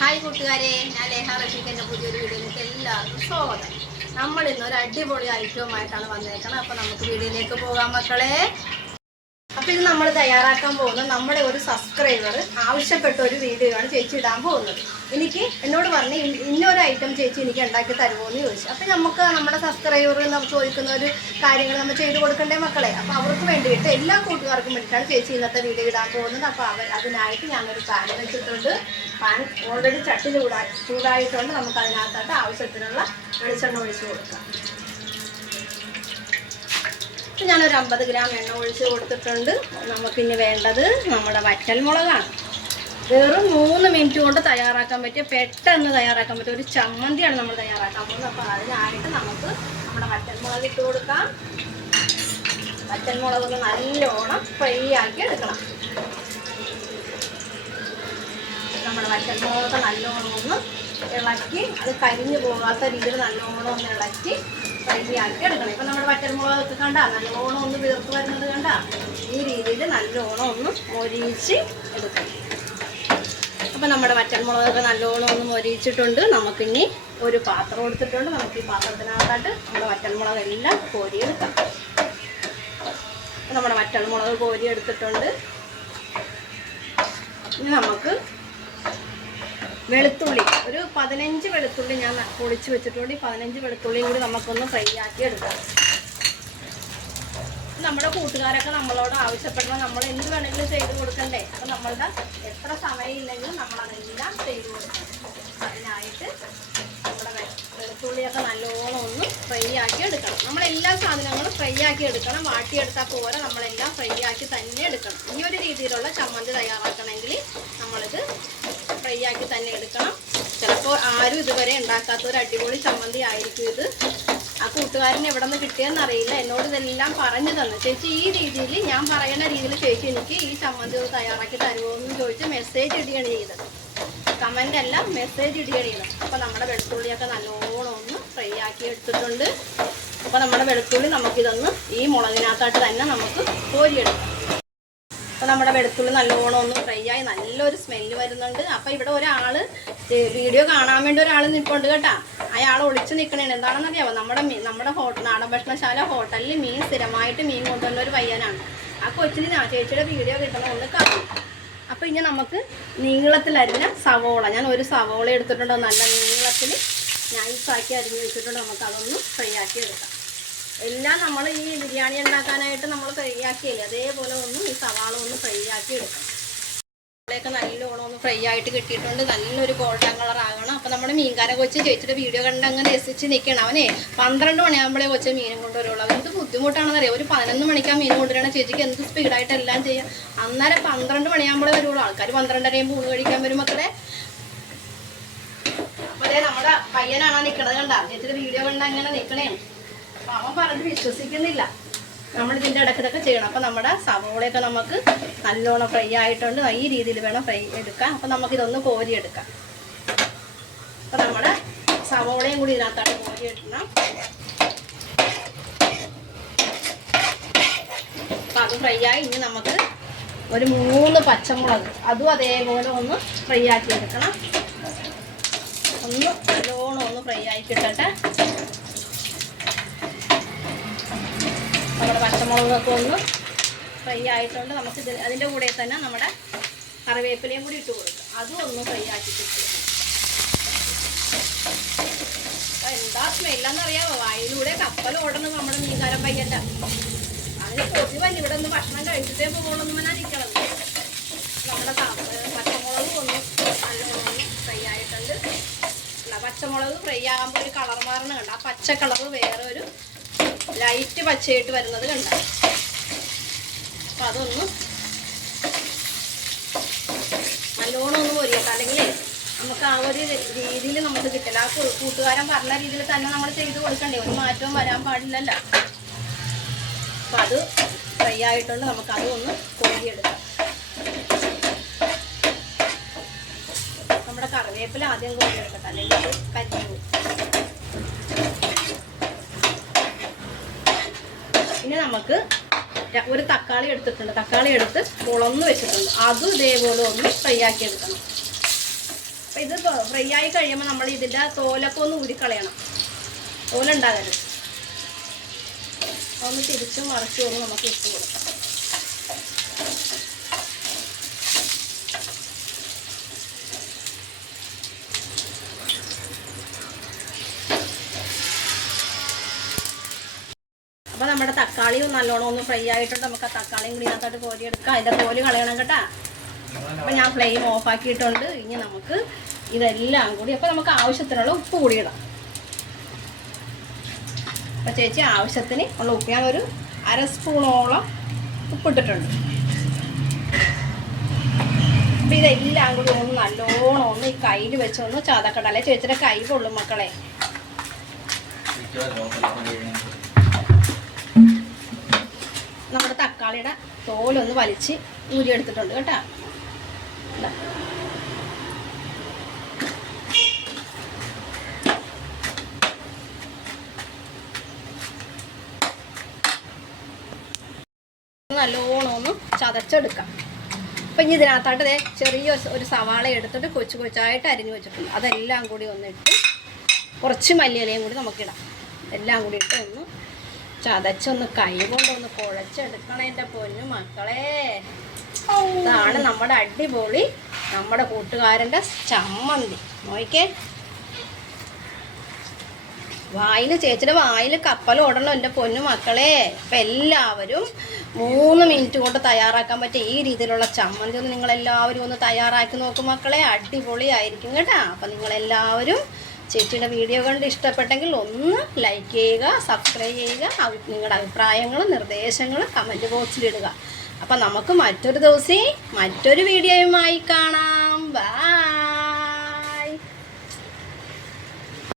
Hi കൂട്ടുകാരെ ഞാൻ ലേഹ റഷീഖിന്റെ പുതിയൊരു വീഡിയോയിലേക്ക് എല്ലാവർക്കും സ്വാഗതം. നമ്മളിന്ന് ഒരു അടിപൊളി ഐറ്റവുമായിട്ടാണ് വന്നേക്കുന്നത് അപ്പോൾ നമുക്ക് വീഡിയോയിലേക്ക് പോകാം മക്കളെ. അപ്പോൾ ഇത് നമ്മൾ തയ്യാറാക്കാൻ പോകുന്നത് നമ്മുടെ ഒരു സബ്സ്ക്രൈബർ ആവശ്യപ്പെട്ട ഒരു വീഡിയോയാണ് ചേച്ചി ഇടാൻ പോകുന്നത്. എനിക്ക് എന്നോട് പറഞ്ഞ് ഇന്നൊരു ഐറ്റം ചേച്ചി എനിക്ക് ഉണ്ടാക്കി തരുമോ എന്ന് ചോദിച്ചു. അപ്പോൾ നമുക്ക് നമ്മുടെ സബ്സ്ക്രൈബർ ചോദിക്കുന്ന ഒരു കാര്യങ്ങൾ നമ്മൾ ചെയ്ത് കൊടുക്കണ്ടേ മക്കളെ? അപ്പോൾ അവർക്ക് വേണ്ടിയിട്ട് എല്ലാ കൂട്ടുകാർക്കും വേണ്ടിയിട്ടാണ് ചേച്ചി ഇന്നത്തെ വീഡിയോ ഇടാൻ പോകുന്നത്. അപ്പോൾ അവർ അതിനായിട്ട് ഞാനൊരു പാൻ വെച്ചിട്ടുണ്ട്. പാൻ ഓൾറെഡി ചട്ടി ചൂടാ ചൂടായിട്ടുണ്ട്. നമുക്ക് അതിനകത്തോട്ട് ആവശ്യത്തിനുള്ള വെളിച്ചെണ്ണ ഒഴിച്ച് കൊടുക്കാം. ഇപ്പം ഞാനൊരു അമ്പത് ഗ്രാം എണ്ണ ഒഴിച്ച് കൊടുത്തിട്ടുണ്ട്. നമുക്കിനി വേണ്ടത് നമ്മുടെ വറ്റൽ മുളകാണ്. വെറും മൂന്ന് മിനിറ്റ് കൊണ്ട് തയ്യാറാക്കാൻ പറ്റിയ പെട്ടെന്ന് തയ്യാറാക്കാൻ പറ്റിയ ഒരു ചമ്മന്തിയാണ് നമ്മൾ തയ്യാറാക്കാൻ പോകുന്നത്. അപ്പോൾ അതിനായിട്ട് നമുക്ക് നമ്മുടെ വറ്റൽ മുളക് ഇട്ട് കൊടുക്കാം. വറ്റൽ മുളക് ഒന്ന് നല്ലോണം ഫ്രൈ ആക്കി എടുക്കണം. നമ്മുടെ വറ്റൽ മുളകൊക്കെ നല്ലോണം ഒന്ന് ഇളക്കി അത് കരിഞ്ഞു പോകാത്ത രീതിയിൽ നല്ലോണം ഒന്ന് ഇളക്കി ആക്കി എടുക്കണം. ഇപ്പം നമ്മുടെ വറ്റൽ മുളകൊക്കെ കണ്ട നല്ലോണം ഒന്ന് വീർത്ത് വരുന്നത് കണ്ട ഈ രീതിയിൽ നല്ലോണം ഒന്ന് മൊരിയിച്ച് എടുക്കണം. അപ്പം നമ്മുടെ വറ്റൽ മുളകൊക്കെ നല്ലോണം ഒന്ന് മൊരിയിച്ചിട്ടുണ്ട്. നമുക്കിനി ഒരു പാത്രം എടുത്തിട്ടുണ്ട്. നമുക്ക് ഈ പാത്രത്തിനകത്തായിട്ട് നമ്മുടെ വറ്റൽ എല്ലാം കോരിയെടുക്കാം നമ്മുടെ വറ്റൽമുളക് കോരിയെടുത്തിട്ടുണ്ട്. ഇനി നമുക്ക് വെളുത്തുള്ളി. ഒരു പതിനഞ്ച് വെളുത്തുള്ളി ഞാൻ പൊളിച്ച് വെച്ചിട്ടുണ്ട്. ഈ പതിനഞ്ച് വെളുത്തുള്ളിയും കൂടി നമുക്കൊന്ന് ഫ്രൈ ആക്കി എടുക്കാം. നമ്മുടെ കൂട്ടുകാരൊക്കെ നമ്മളോട് ആവശ്യപ്പെടണം. നമ്മൾ എന്ത് വേണമെങ്കിലും ചെയ്ത് കൊടുക്കണ്ടേ? അപ്പം നമ്മളുടെ എത്ര സമയമില്ലെങ്കിലും നമ്മളതെല്ലാം ചെയ്ത് കൊടുക്കണം അതിനായിട്ട് നമ്മുടെ വെളുത്തുള്ളിയൊക്കെ നല്ലോണം ഒന്ന് ഫ്രൈ ആക്കി എടുക്കണം. നമ്മളെല്ലാ സാധനങ്ങളും ഫ്രൈ ആക്കി എടുക്കണം. വാട്ടിയെടുത്താൽ പോരെ നമ്മളെല്ലാം ഫ്രൈ ആക്കി തന്നെ എടുക്കണം. ഈ ഒരു രീതിയിലുള്ള ചമ്മന്തി തയ്യാറാക്കണമെങ്കിൽ നമ്മളിത് ഫ്രൈ ആക്കി തന്നെ എടുക്കണം ചിലപ്പോൾ ആരും ഇതുവരെ ഉണ്ടാക്കാത്ത ഒരു അടിപൊളി ചമ്മന്തി ആയിരിക്കും ഇത്. ആ കൂട്ടുകാരന് എവിടെ നിന്ന് കിട്ടിയെന്ന് അറിയില്ല. എന്നോട് ഇതെല്ലാം പറഞ്ഞു തന്നു. ചേച്ചി ഈ രീതിയിൽ ഞാൻ പറയുന്ന രീതിയിൽ ചേച്ചി എനിക്ക് ഈ ചമ്മന്തി ഒന്ന് തയ്യാറാക്കി തരുമോ എന്ന് ചോദിച്ച് മെസ്സേജ് ഇടുകയാണ് ചെയ്തത്. കമന്റ് അല്ല മെസ്സേജ് ഇടുകയാണ് ചെയ്തത്. അപ്പോൾ നമ്മുടെ വെളുത്തുള്ളിയൊക്കെ നല്ലോണം ഒന്ന് ഫ്രൈ ആക്കി എടുത്തിട്ടുണ്ട്. അപ്പോൾ നമ്മുടെ വെളുത്തുള്ളി നമുക്കിതൊന്ന് ഈ മുളകിനകത്തായിട്ട് തന്നെ നമുക്ക് കോരിയെടുക്കാം. അപ്പോൾ നമ്മുടെ വെളുത്തുള്ളി നല്ലോണം ഒന്ന് ഫ്രൈ ആയി നല്ലൊരു സ്മെല്ല് വരുന്നുണ്ട്. അപ്പോൾ ഇവിടെ ഒരാൾ വീഡിയോ കാണാൻ വേണ്ടി ഒരാൾ നിൽപ്പുണ്ട് കേട്ടാ. അയാൾ ഒളിച്ച് നിൽക്കണേണ് എന്താണെന്നറിയാമോ നമ്മുടെ നമ്മുടെ ഹോട്ടൽ നാടൻ ഭക്ഷണശാല ഹോട്ടലിൽ മീൻ സ്ഥിരമായിട്ട് മീൻ കൊണ്ടുവന്ന ഒരു പയ്യനാണ്. ആ കൊച്ചിന് ഞാൻ ചേച്ചിയുടെ വീഡിയോ കിട്ടണം ഒന്ന് കാണും അപ്പോൾ ഇനി നമുക്ക് നീളത്തിൽ നീളത്തിലരിഞ്ഞ സവോള. ഞാൻ ഒരു സവോള എടുത്തിട്ടുണ്ടോ. നല്ല നീളത്തിൽ നൈസാക്കി അരിഞ്ഞ് വെച്ചിട്ടുണ്ടോ. നമുക്ക് അതൊന്ന് ഫ്രൈ ആക്കി എടുക്കാം. എല്ലാം നമ്മൾ ഈ ബിരിയാണി ഉണ്ടാക്കാനായിട്ട് നമ്മൾ ഫ്രൈ ആക്കിയില്ലേ അതേപോലെ ഒന്ന് ഈ സവാള ഒന്ന് ഫ്രൈ ആക്കി എടുക്കണം സവാളയൊക്കെ നല്ലോണം ഒന്ന് ഫ്രൈ ആയിട്ട് കിട്ടിയിട്ടുണ്ട്. നല്ലൊരു ഗോൾഡൻ കളർ ആകണം. അപ്പം നമ്മുടെ മീൻകാരെ കൊച്ചു ചേച്ചിയുടെ വീഡിയോ കണ്ട് അങ്ങനെ രസിച്ച് നിൽക്കണം. അവനെ പന്ത്രണ്ട് മണിയാകുമ്പോഴേ കൊച്ചു മീനും കൊണ്ടുവരുള്ളൂ. എന്ത് ബുദ്ധിമുട്ടാണെന്ന് അറിയാം ഒരു പതിനൊന്ന് മണിക്ക് മീൻ കൊണ്ടുവരണ. ചേച്ചിക്ക് എന്ത് സ്പീഡായിട്ട് എല്ലാം ചെയ്യാം. അന്നേരം പന്ത്രണ്ട് മണിയാകുമ്പോഴേ വരുള്ളൂ. ആൾക്കാർ പന്ത്രണ്ടരയും പൂണ് കഴിക്കാൻ വരും മക്കളെ. അപ്പോൾ നമ്മുടെ പയ്യനാണ് നിൽക്കണത് കണ്ട. ചേച്ചിയുടെ വീഡിയോ കണ്ട് അങ്ങനെ നിൽക്കണേ അവൻ പറഞ്ഞ് വിശ്വസിക്കുന്നില്ല. നമ്മൾ ഇതിന്റെ ഇടയ്ക്ക് ഇതൊക്കെ ചെയ്യണം. അപ്പം നമ്മുടെ സവോളയൊക്കെ നമുക്ക് നല്ലോണം ഫ്രൈ ആയിട്ടുണ്ട്. ഈ രീതിയിൽ വേണം ഫ്രൈ എടുക്കാൻ. അപ്പം നമുക്കിതൊന്ന് കോരിയെടുക്കാം. അപ്പം നമ്മുടെ സവോളയും കൂടി ഇതിനകത്തായിട്ട് കോരിയിടണം അപ്പം അത് ഫ്രൈ ആയി ഇനി നമുക്ക് ഒരു മൂന്ന് പച്ചമുളക് അതും അതേപോലെ ഒന്ന് ഫ്രൈ ആക്കി എടുക്കണം ഒന്ന് നല്ലോണം ഒന്ന് ഫ്രൈ ആയി കിട്ടട്ടെ. നമ്മുടെ പച്ചമുളകൊക്കെ ഒന്ന് ഫ്രൈ ആയിട്ടുണ്ട്. നമുക്ക് ഇത് അതിന്റെ കൂടെ തന്നെ നമ്മുടെ കറിവേപ്പിലയും കൂടി ഇട്ട് കൊടുക്കും. അതും ഒന്ന് ഫ്രൈ ആക്കി കിട്ടും എന്താ സ്മെല്ലെന്നറിയാമോ വായിലൂടെ കപ്പൽ ഓടണം നമ്മുടെ മീൻകാരൻ പയ്യല്ല അതിന് കൊതിവല്ല ഇവിടെ ഒന്ന് ഭക്ഷണം കഴിച്ചിട്ടേ പോകുള്ളൂ എന്നാ നിൽക്കണത് നമ്മുടെ പച്ചമുളകും ഒന്ന് നല്ലോണം ഫ്രൈ ആയിട്ടുണ്ട്. പച്ചമുളക് ഫ്രൈ ആകുമ്പോൾ ഒരു കളർ മാറണ കണ്ട? ആ പച്ച കളർ വേറെ ഒരു ലൈറ്റ് പച്ചയായിട്ട് വരുന്നത് കണ്ട. അപ്പം അതൊന്ന് നല്ലോണം ഒന്ന് പൊരിയട്ടെ അല്ലെങ്കിൽ നമുക്ക് ആ ഒരു രീതിയിൽ നമുക്ക് കിട്ടില്ല ആ കൂട്ടുകാരൻ പറഞ്ഞ രീതിയിൽ തന്നെ നമ്മൾ ചെയ്ത് കൊടുക്കണ്ടേ? ഒരു മാറ്റവും വരാൻ പാടില്ലല്ല. അപ്പം അത് ഫ്രൈ ആയിട്ടുണ്ട്. നമുക്ക് അതും ഒന്ന് കോരിയെടുക്കാം. നമ്മുടെ കറിവേപ്പില ആദ്യം കോരിയെടുക്കട്ടെ. അല്ലെങ്കിൽ കരിഞ്ഞു പോകും ഇനി നമുക്ക് ഒരു തക്കാളി എടുത്തിട്ടുണ്ട്. തക്കാളി എടുത്ത് മുളന്ന് വെച്ചിട്ടുണ്ട്. അതും ഇതേപോലെ ഒന്ന് ഫ്രൈ ആക്കി എടുക്കണം. അപ്പം ഇത് ഫ്രൈ ആയി കഴിയുമ്പോൾ നമ്മൾ ഇതിന്റെ തോലൊക്കെ ഒന്ന് ഊരിക്കളയണം. തോലുണ്ടാകരുത്. ഒന്ന് തിരിച്ചും മറിച്ചും ഒന്ന് നമുക്ക് ഇട്ട് കൊടുക്കാം. അപ്പോൾ നമ്മുടെ തക്കാളിയും നല്ലോണം ഒന്ന് ഫ്രൈ ആയിട്ടുണ്ട്. നമുക്ക് ആ തക്കാളിയും കൂടി ഇതിനകത്തോട്ട് കോരിയെടുക്കാം. അതിന്റെ തോൽ കളയണം കേട്ടാ. അപ്പൊ ഞാൻ ഫ്ലെയിം ഓഫ് ആക്കിയിട്ടുണ്ട്. ഇനി നമുക്ക് ഇതെല്ലാം കൂടി അപ്പോൾ നമുക്ക് ആവശ്യത്തിനുള്ള ഉപ്പ് കൂടി ഇടാം. അപ്പോൾ ചേച്ചി ആവശ്യത്തിന് ഉള്ള ഉപ്പ് ഞാൻ ഒരു അര സ്പൂണോളം ഉപ്പിട്ടിട്ടുണ്ട്. അപ്പൊ ഇതെല്ലാം കൂടി ഒന്ന് നല്ലോണം ഒന്ന് ഈ കയ്യിൽ വെച്ചൊന്ന് ചതക്കട അല്ലെ ചേച്ചിയുടെ കൈ കൊള്ളും മക്കളെ? തക്കാളിയുടെ തോലൊന്ന് വലിച്ച് ഊരിയെടുത്തിട്ടുണ്ട് കേട്ടോ. നല്ലോണം ഒന്ന് ചതച്ചെടുക്കാം. അപ്പം ഇനി ഇതിനകത്തായിട്ട് ചെറിയ ഒരു- സവാള എടുത്തിട്ട് കൊച്ചു കൊച്ചായിട്ട് അരിഞ്ഞു വെച്ചിട്ടുണ്ട്. അതെല്ലാം കൂടി ഒന്നിട്ട് കുറച്ച് മല്ലിയിലയും കൂടി നമുക്കിടാം. എല്ലാം കൂടി ഇട്ട് ഒന്ന് ചതച്ചൊന്ന് കൈ കൊണ്ടൊന്ന് കുഴച്ചെടുക്കണേ എന്റെ പൊന്നു മക്കളെ. ഇതാണ് നമ്മുടെ അടിപൊളി നമ്മുടെ കൂട്ടുകാരന്റെ ചമ്മന്തി. നോക്കേ വായിൽ ചേച്ചിയുടെ വായിൽ കപ്പൽ ഓടണം എന്റെ പൊന്നു മക്കളെ. അപ്പം എല്ലാവരും മൂന്ന് മിനിറ്റ് കൊണ്ട് തയ്യാറാക്കാൻ പറ്റിയ ഈ രീതിയിലുള്ള ചമ്മന്തി ഒന്ന് നിങ്ങളെല്ലാവരും ഒന്ന് തയ്യാറാക്കി നോക്കും മക്കളെ. അടിപൊളിയായിരിക്കും കേട്ടോ. അപ്പം നിങ്ങളെല്ലാവരും ചേച്ചിയുടെ വീഡിയോ കണ്ട് ഇഷ്ടപ്പെട്ടെങ്കിൽ ഒന്ന് ലൈക്ക് ചെയ്യുക സബ്സ്ക്രൈബ് ചെയ്യുക നിങ്ങളുടെ അഭിപ്രായങ്ങളും നിർദ്ദേശങ്ങളും കമന്റ് ബോക്സിലിടുക അപ്പം നമുക്ക് മറ്റൊരു ദിവസം മറ്റൊരു വീഡിയോയുമായി കാണാം. ബൈ